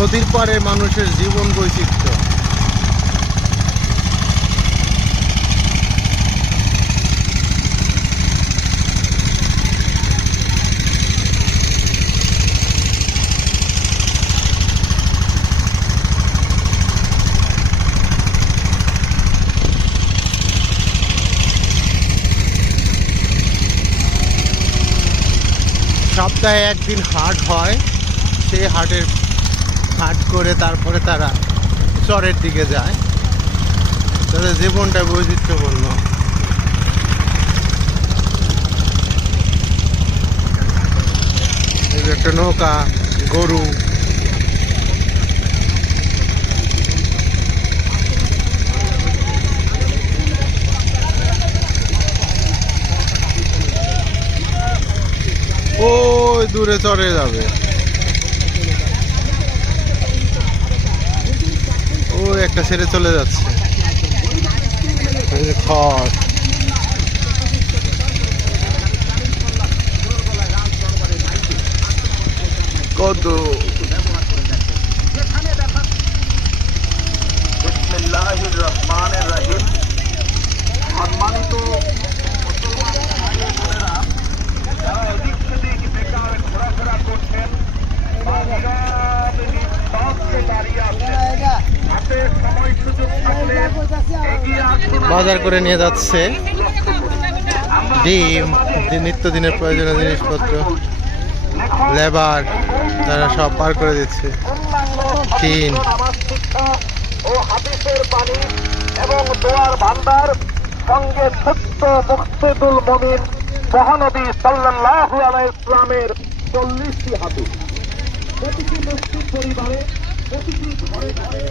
নদীর পাড়ে মানুষের জীবন বৈচিত্র্য। সপ্তাহে একদিন হাট হয়, সেই হাট করে তারপরে তারা চরের দিকে যায়। তাদের জীবনটা বৈচিত্র্যপূর্ণ। এই যে একটা নৌকা, গরু, ওই দূরে চড়ে যাবে। ওই একটা ছেড়ে চলে যাচ্ছে। খড় কত সম্মানিত বাজার করে নিয়ে যাচ্ছে ডিম, নিত্যদিনের প্রয়োজনীয় জিনিসপত্র। লেবার তারা সব পার করে দিচ্ছে। টিন ও হাদিসের বাণী এবং দোয়ার ভান্ডার, সঙ্গে ছোট্ট মুকসিদুল মুমিন মহানবী সাল্লাল্লাহু আলাইহি ইসলামের 40টি হাদিস। প্রতিটি মুসলিম পরিবারে, প্রতিটি ঘরে ঘরে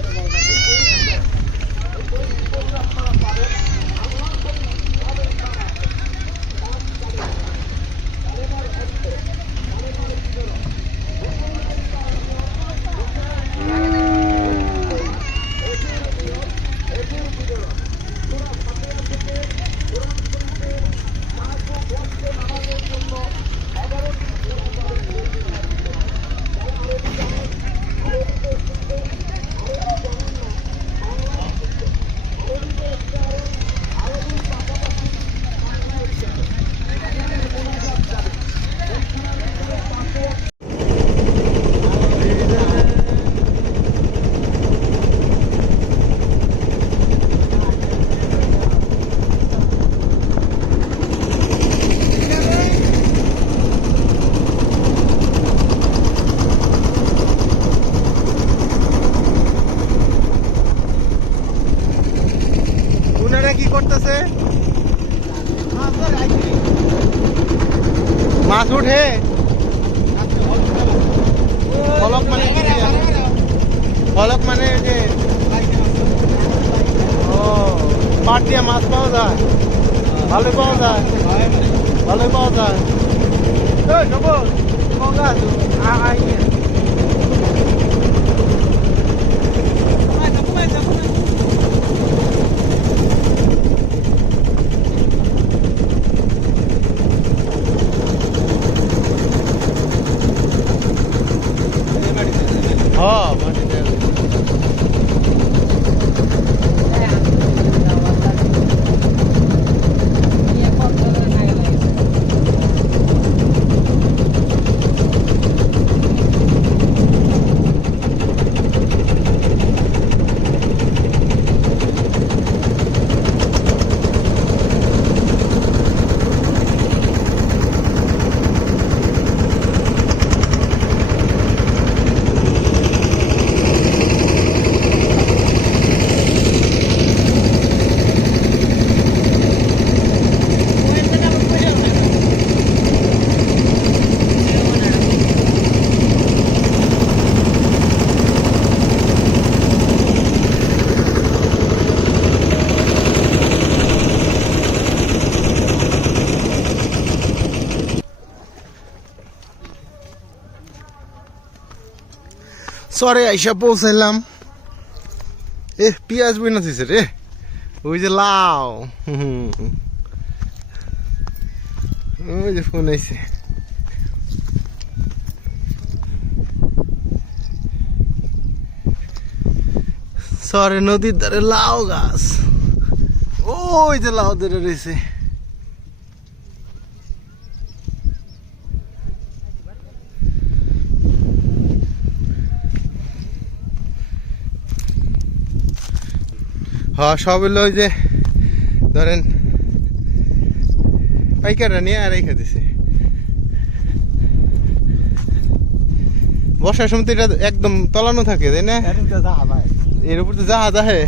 কি করতেছে? মাছ উঠে ফলক মানে কি? ফলক মানে যে ও পাট দিয়ে মাছ পাওয়া যায়, ভালোই পাওয়া যায়, ভালোই পাওয়া যায়। হ্যাঁ মাটিতে সরে আইসা পৌঁছাইলাম। পেঁয়াজ বইনা দিছে রে, ওই যে লাউ, ওই যে ফোন আইছে। সরে নদীর ধারে লাউ গাছ, ওই যে লাউ ধরে রয়েছে। হ্যাঁ সব হলো ওই যে ধরেন পাইকাররা নিয়ে আর রেখে দিছে। বর্ষার সময় তো এটা একদম তলানো থাকে তাই না? এর উপর তো জাহাজ আহে।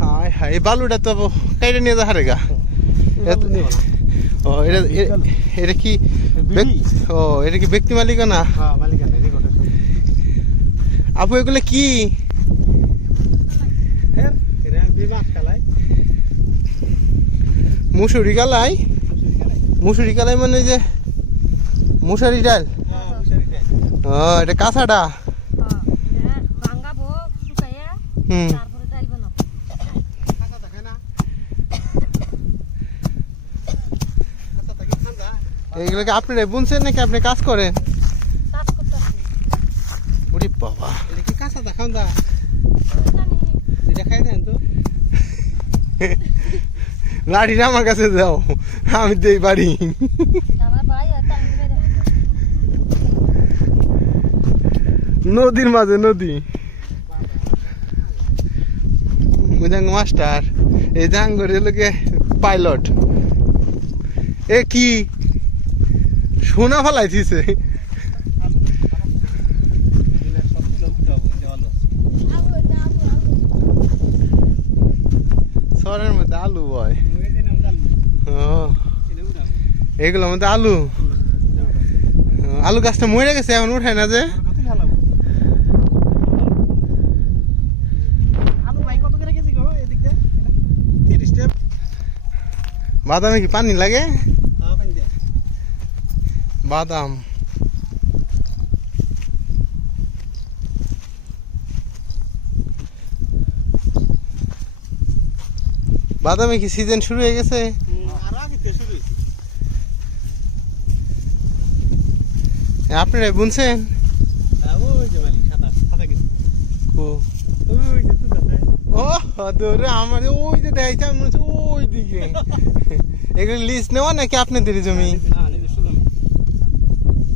হায় হায়, এই বালুটা তো কাইটা নিয়ে যাহারে গা। ও এটা এটা কি ও এটা কি ব্যক্তি মালিকানা? আপু এগুলো কি? মুসুরি কালাই? মুসুরি কালাই মানে যে মুসারি ডাল? ও এটা কাঁচাটা? হুম, এইগুলোকে আপনারা বুনছেন নাকি আপনি কাজ করেন? ওরে বাবা, এটা কি কাঁচা দেখান দা? এটা খাই দেন তো। লাঠিটা আমার কাছে যাও, আমি দেই বাড়ি। নদীর মাঝে নদী, মাস্টার এই জাঙ্গর লোকে পাইলট। এ কি সোনা ফেলাইছে? সরের মধ্যে আলু হয়, এগুলোর মধ্যে আলু। আলু গাছটা মরে গেছে, এখন উঠায় না যে। বাদামে কি পানি লাগে? বাদাম বাদামে কি সিজন শুরু হয়ে গেছে? আপনারা বুনছেন? ও ধরে আমার ওই যে দেখছে, ওই দিকে। এগুলো লিস্ট নেওয়া নাকি আপনাদের জমি?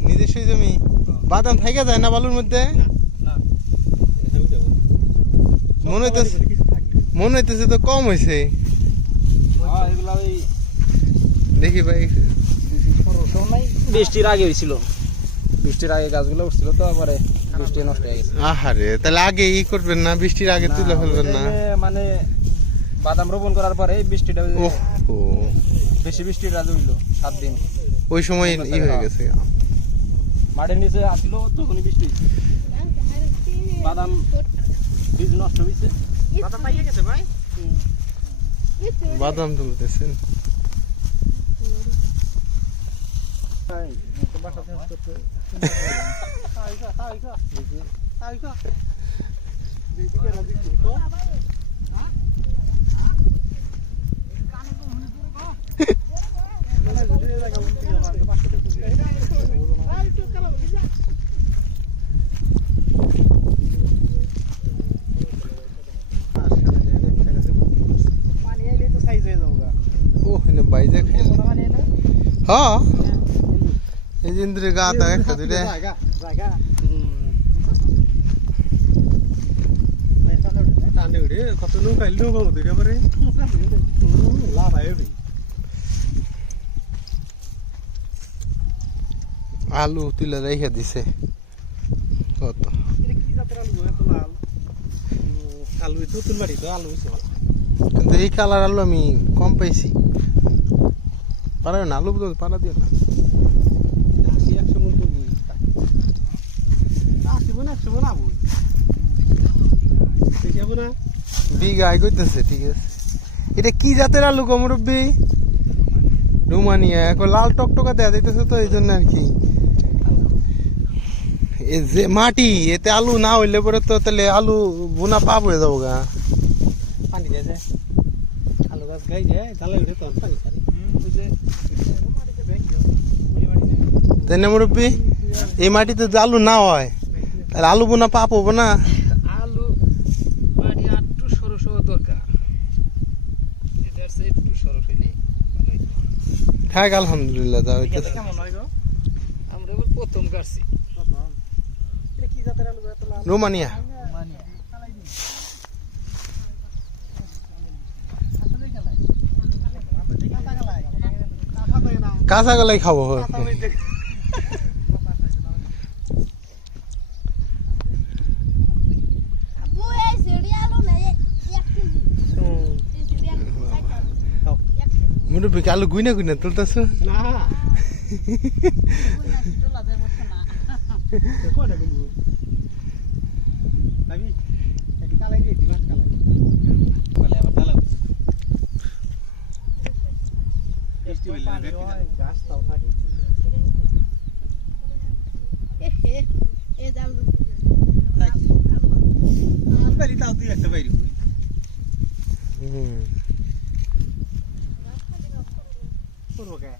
নিজস্ব জমি। বাদাম থাইকা যায় না বালুর মধ্যে? মনে হইতেছে তো কম হয়েছে। দেখি ভাই, বৃষ্টির আগে হয়েছিল, বৃষ্টির আগে গাছগুলো উঠছিল তো, পরে বৃষ্টি নষ্ট হয়ে গেছে। আহারে, তাহলে আগে ই করবেন না, বৃষ্টির আগে তুলে ফেলবেন না? মানে বাদাম রোপণ করার পরে বৃষ্টিটা ও বেশি বৃষ্টিটা হইল 7 দিন, ওই সময় ই হয়ে গেছে। মাটির নিচে আসলো তখনই বৃষ্টি, বাদাম বীজ নষ্ট হয়েছে। বাদাম পাইয়ে গেছে ভাই, বাদাম তুলতেছেন? বাইজে খাইলে হ্যাঁ, এই জিন্দ্রে গা তা একটা দুইটা কত লোক আইলো দুইটা পরে লাভ হয়। আলু তুলে রেখে দিছে কত। আলু নতুন বাড়ি তো আলু, কিন্তু এই কালার আলু আমি কম পাইছি। পারা না আলু বদল পারা দিও না। 80-100 মন তো আসিব না, 100 মন আবু দেখাবো না, বিঘায় কইতেছে। ঠিক আছে, এটা কি জাতের আলু গো মুরব্বি? রুমানিয়া, এখন লাল টকটকা দেয়া যাইতেছে তো, এই জন্য আর কি। এই যে মাটি, এতে আলু না হইলে পরে তো তাহলে আলু বোনা পাপ হয়ে যাবো গা। পানি দিয়ে যায়, আলু গাছ গাই যায়, জ্বালা উঠে তখন পানি ছাড়ে। তাই না মুরব্বি? এই মাটিতে যদি আলু না হয় তাহলে আলু বোনা পাপ হবো না? আলু মাটি থাক আলহামদুলিল্লাহ যা হইতেছে কেমন হয় গো? আমরা এবার প্রথম কাটছি। এটা কি জাতের আলু এত লাল? রোমানিয়া কাঁচা গলাই খাবো মুরব্বী আলু গুইনা গুইনা তুলতেছ না কোনটা বলবো ভাবি একটু কালাই দিয়ে দিমাগ কালাই কালাই আবার ডালা বৃষ্টি হইলে দেখতে যাবে গাছ তাও থাকে আমদানি তাও তুই একটা বাইরে করবো কে